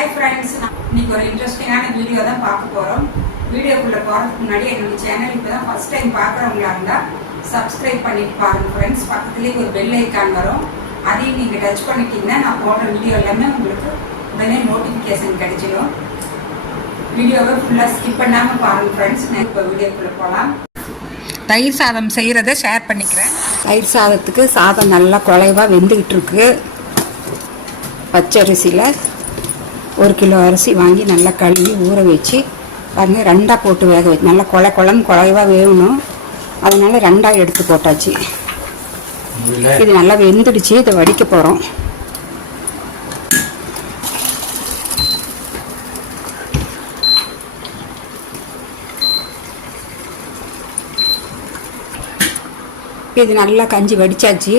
Hi friends, இன்னைக்கு ஒரு இன்ட்ரெஸ்டிங்கான வீடியோ தான் பார்க்க போறோம். வீடியோக்குள்ள போறதுக்கு முன்னாடி என்னோட சேனல் இப்பதான் ஃபர்ஸ்ட் டைம் பார்க்கறவங்களா இருந்தா சப்ஸ்கிரைப் பண்ணிட்டு பாருங்க फ्रेंड्स. பக்கத்துலயே ஒரு பெல் ஐகான் வரும். அதையும் நீங்க டச் பண்ணிட்டீங்கன்னா நான் போடுற வீடியோ எல்லாமே உங்களுக்கு உடனே நோட்டிஃபிகேஷன் கிடைச்சிடும். வீடியோவை ஃபுல்லா ஸ்கிப் பண்ணாம பாருங்க फ्रेंड्स. நான் இப்போ வீடியோக்குள்ள போலாம். தயிர் சாதம் செய்யறதை ஷேர் பண்ணிக்கிறேன். தயிர் சாதத்துக்கு சாதம் நல்லா குழைவா வெந்துகிட்டு இருக்கு. பச்சரிசியில் 1 கிலோ அரிசி வாங்கி நல்லா கழுவி ஊற வச்சு பாருங்கள், 2ஆக போட்டு வேக வச்சு நல்லா குழைவாக வேகணும். அதனால் 2ஆக எடுத்து போட்டாச்சு. இது நல்லா வெந்துடுச்சு. இதை வடிக்க போகிறோம். இது நல்லா கஞ்சி வடித்தாச்சு.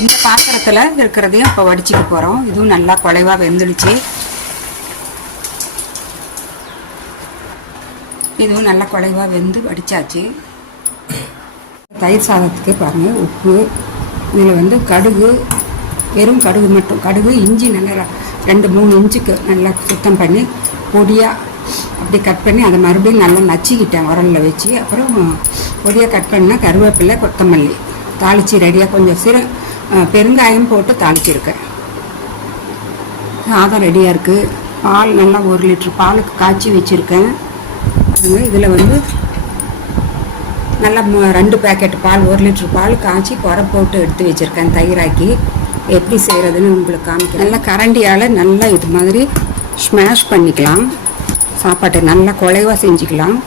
இந்த பாத்திரத்தில் இருக்கிறதையும் இப்போ வடிச்சுக்க போகிறோம். இதுவும் நல்லா குழைவாக வெந்துடுச்சு. இதுவும் நல்லா குழைவாக வெந்து வடித்தாச்சு. தயிர் சாதத்துக்கு பாருங்கள், உப்பு, இதில் கடுகு, வெறும் கடுகு மட்டும், கடுகு இஞ்சி நல்லா 2-3 இன்ச்சுக்கு நல்லா சுத்தம் பண்ணி பொடியாக அப்படி கட் பண்ணி அதை மறுபடியும் நல்லா நச்சிக்கிட்டேன் உரலில் வச்சு. அப்புறம் பொடியாக கட் பண்ணால் கருவேப்பிலை, கொத்தமல்லி தாளித்து ரெடியாக கொஞ்சம் பெருங்காயம் போட்டு தாளிச்சிருக்கேன். சாதம் ரெடியாக இருக்குது. பால் நல்லா 1 லிட்டர் பாலுக்கு காய்ச்சி வச்சுருக்கேன். அதுங்க இதில் நல்லா 2 பேக்கெட் பால், 1 லிட்டர் பால் காய்ச்சி குறை போட்டு எடுத்து வச்சுருக்கேன். தயிராக்கி எப்படி செய்கிறதுன்னு உங்களுக்கு காமிக்கிறேன். நல்லா கரண்டியால் நல்லா இது மாதிரி ஸ்மாஷ் பண்ணிக்கலாம். சாப்பாட்டை நல்லா குழைவாக செஞ்சுக்கலாம்.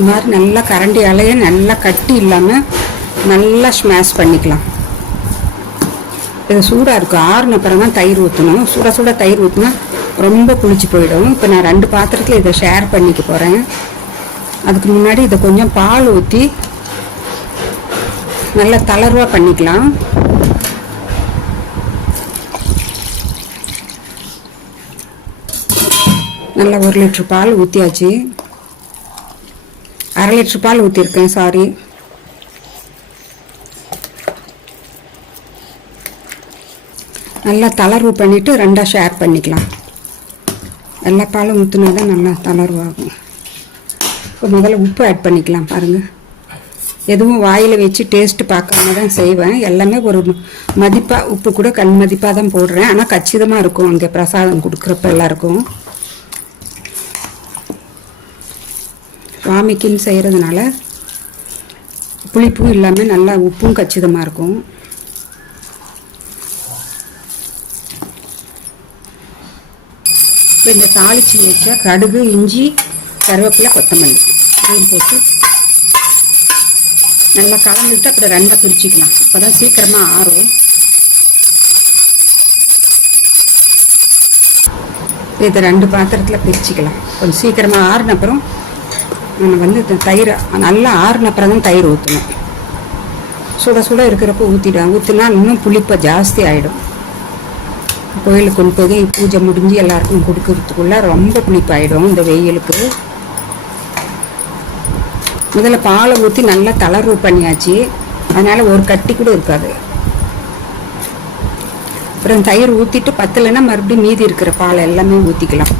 இது மாதிரி நல்லா கரண்டியாலேயே நல்லா கட்டி இல்லாமல் நல்லா ஸ்மாஷ் பண்ணிக்கலாம். இது சூடாக இருக்கும். ஆறுன அப்புறம் தான் தயிர் ஊற்றணும். சுட தயிர் ஊற்றினா ரொம்ப புளிச்சு போயிடும். இப்போ நான் 2 பாத்திரத்தில் இதை ஷேர் பண்ணிக்க போகிறேன். அதுக்கு முன்னாடி இதை கொஞ்சம் பால் ஊற்றி நல்லா தளர்வாக பண்ணிக்கலாம். நல்லா 1 லிட்டர் பால் ஊற்றியாச்சு. 1/2 லிட்டர் பால் ஊற்றிருக்கேன், சாரி. நல்லா தளர்வு பண்ணிவிட்டு 2ஆக ஷேர் பண்ணிக்கலாம். எல்லா பாலும் ஊற்றினா தான் நல்லா தளர்வாகும். இப்போ முதல்ல உப்பு ஆட் பண்ணிக்கலாம். பாருங்கள், எதுவும் வாயில் வச்சு டேஸ்ட்டு பார்க்காம தான் செய்வேன். எல்லாமே ஒரு மதிப்பாக, உப்பு கூட கண் மதிப்பாக தான் போடுறேன். ஆனால் கச்சிதமாக இருக்கும் அங்கே பிரசாதம் கொடுக்குறப்ப எல்லாருக்கும். சுவாமிக்குன்னு செய்கிறதுனால புளிப்பும் இல்லாமல் நல்லா உப்பும் கச்சிதமாக இருக்கும். இப்போ இந்த தாளிச்சி வச்சா கடுகு, இஞ்சி, கருவேப்பிலை, கொத்தமல்லி இதையும் போட்டு நல்லா கலந்துட்டு அப்புறம் 2ஆக பிரிச்சுக்கலாம். அப்போ தான் சீக்கிரமாக ஆறும். இதை 2 பாத்திரத்தில் பிரிச்சுக்கலாம். கொஞ்சம் சீக்கிரமாக ஆறுன அப்புறம் நம்ம தயிர் நல்லா ஆறுன அப்புறம் தான் தயிர் ஊற்றணும். சுட இருக்கிறப்ப ஊற்றினா இன்னும் புளிப்பை ஜாஸ்தி ஆகிடும். கோயிலுக்கு கொண்டு போய் பூஜை முடிஞ்சு எல்லாருக்கும் கொடுக்கறதுக்குள்ள ரொம்ப புளிப்பாயிடும் இந்த வெயிலுக்கு. முதல்ல பாலை ஊற்றி நல்லா தளர்வு பண்ணியாச்சு. அதனால் ஒரு கட்டி கூட இருக்காது. அப்புறம் தயிர் ஊற்றிட்டு பத்தலைன்னா மறுபடியும் மீதி இருக்கிற பால் எல்லாமே ஊற்றிக்கலாம்.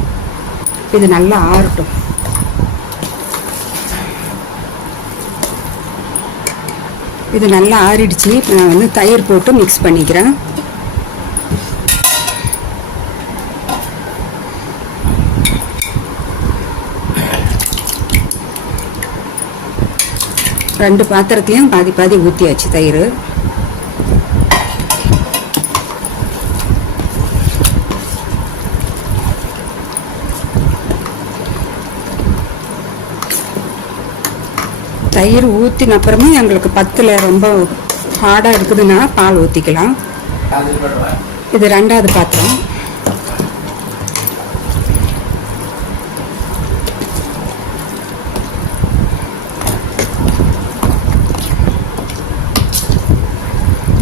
இது நல்லா ஆறட்டும். இது நல்லா ஆறிடுச்சு. நான் தயிர் போட்டு மிக்ஸ் பண்ணிக்கிறேன். ரெண்டு பாத்திரத்துலையும் பாதி பாதி ஊற்றியாச்சு தயிர். தயிர் ஊற்றின அப்புறமும் எங்களுக்கு பத்தில் ரொம்ப ஹார்டாக இருக்குதுன்னா பால் ஊற்றிக்கலாம். இது 2ஆவது பாத்திரம்.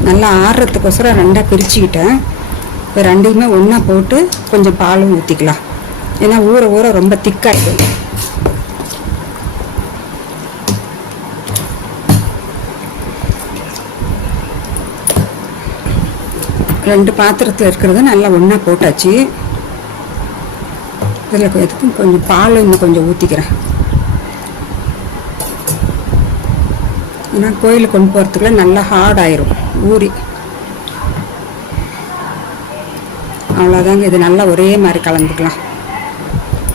நல்லா ஆறுறதுக்கோசரம் 2ஆக பிரிச்சுக்கிட்டேன். இப்போ 2யுமே ஒன்றா போட்டு கொஞ்சம் பாலும் ஊற்றிக்கலாம். ஏன்னா ஊற ஊற ரொம்ப திக்காகிடும். 2 பாத்திரத்தில் இருக்கிறது நல்லா ஒன்றா போட்டாச்சு. இதில் எதுக்கும் கொஞ்சம் பால் இன்னும் கொஞ்சம் ஊற்றிக்கிறேன். ஏன்னா கோயிலுக்கு கொண்டு போகிறதுக்குள்ள நல்லா ஹார்ட் ஆயிரும் ஊறி. அவ்வளோதாங்க. இது நல்லா ஒரே மாதிரி கலந்துக்கலாம்.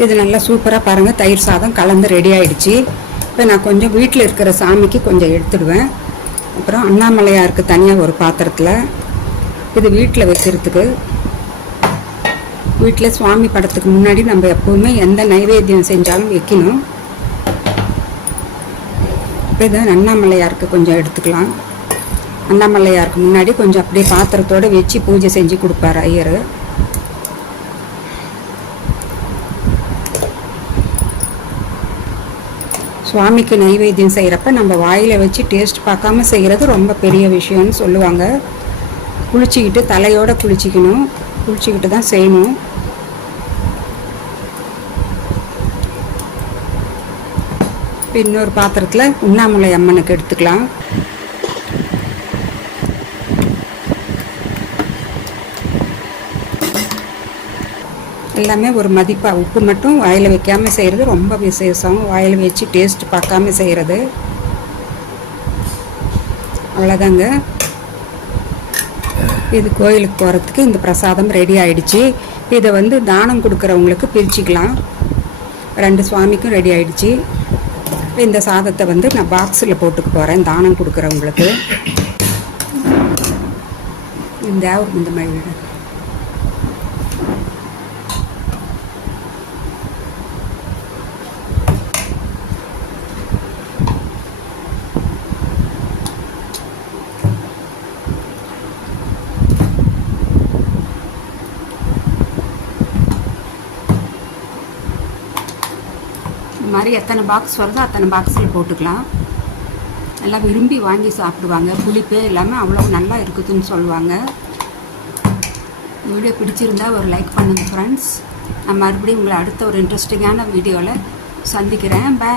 இது நல்லா சூப்பராக பாருங்கள், தயிர் சாதம் கலந்து ரெடி ஆகிடுச்சு. இப்போ நான் கொஞ்சம் வீட்டில் இருக்கிற சாமிக்கு கொஞ்சம் எடுத்துடுவேன். அப்புறம் அண்ணாமலையாருக்கு தனியாக ஒரு பாத்திரத்தில், இது வீட்டில் வைக்கிறதுக்கு. வீட்டில் சுவாமி படத்துக்கு முன்னாடி நம்ம எப்போவுமே எந்த நைவேத்தியம் செஞ்சாலும் வைக்கணும். இப்போ இதை அண்ணாமலையாருக்கு கொஞ்சம் எடுத்துக்கலாம். அண்ணாமலையாருக்கு முன்னாடி கொஞ்சம் அப்படியே பாத்திரத்தோடு வச்சு பூஜை செஞ்சு கொடுப்பார் ஐயர். சுவாமிக்கு நைவேத்தியம் செய்கிறப்ப நம்ம வாயில் வச்சு டேஸ்ட் பார்க்காம செய்கிறது ரொம்ப பெரிய விஷயம்னு சொல்லுவாங்க. குளிச்சுக்கிட்டு தலையோடு குளிச்சிக்கணும், குளிச்சுக்கிட்டு தான் செய்யணும். இன்னொரு பாத்திரத்தில் உண்ணாமலை அம்மனுக்கு எடுத்துக்கலாம். எல்லாமே ஒரு மதிப்பாக, உப்பு மட்டும் வாயில் வைக்காமல் செய்கிறது ரொம்ப விசேஷம். வாயில் வச்சு டேஸ்ட் பார்க்காம செய்கிறது. அவ்வளோதாங்க. இது கோயிலுக்கு போகிறதுக்கு இந்த பிரசாதம் ரெடி ஆகிடுச்சு. இதை தானம் கொடுக்குறவங்களுக்கு பிரிச்சுக்கலாம். 2 சுவாமிக்கும் ரெடி ஆகிடுச்சு. இந்த சாதத்தை நான் பாக்ஸில் போட்டுக்க போகிறேன் தானம் கொடுக்குறவங்களுக்கு. இந்த மாதிரி மாதிரி எத்தனை பாக்ஸ் வருதோ அத்தனை பாக்ஸில் போட்டுக்கலாம். நல்லா விரும்பி வாங்கி சாப்பிடுவாங்க. புளிப்பே இல்லாமல் அவ்வளோ நல்லா இருக்குதுன்னு சொல்லுவாங்க. வீடியோ பிடிச்சிருந்தா ஒரு லைக் பண்ணுங்கள் ஃப்ரெண்ட்ஸ். நான் மறுபடியும் உங்களை அடுத்த ஒரு இன்ட்ரெஸ்டிங்கான வீடியோவில் சந்திக்கிறேன். பை.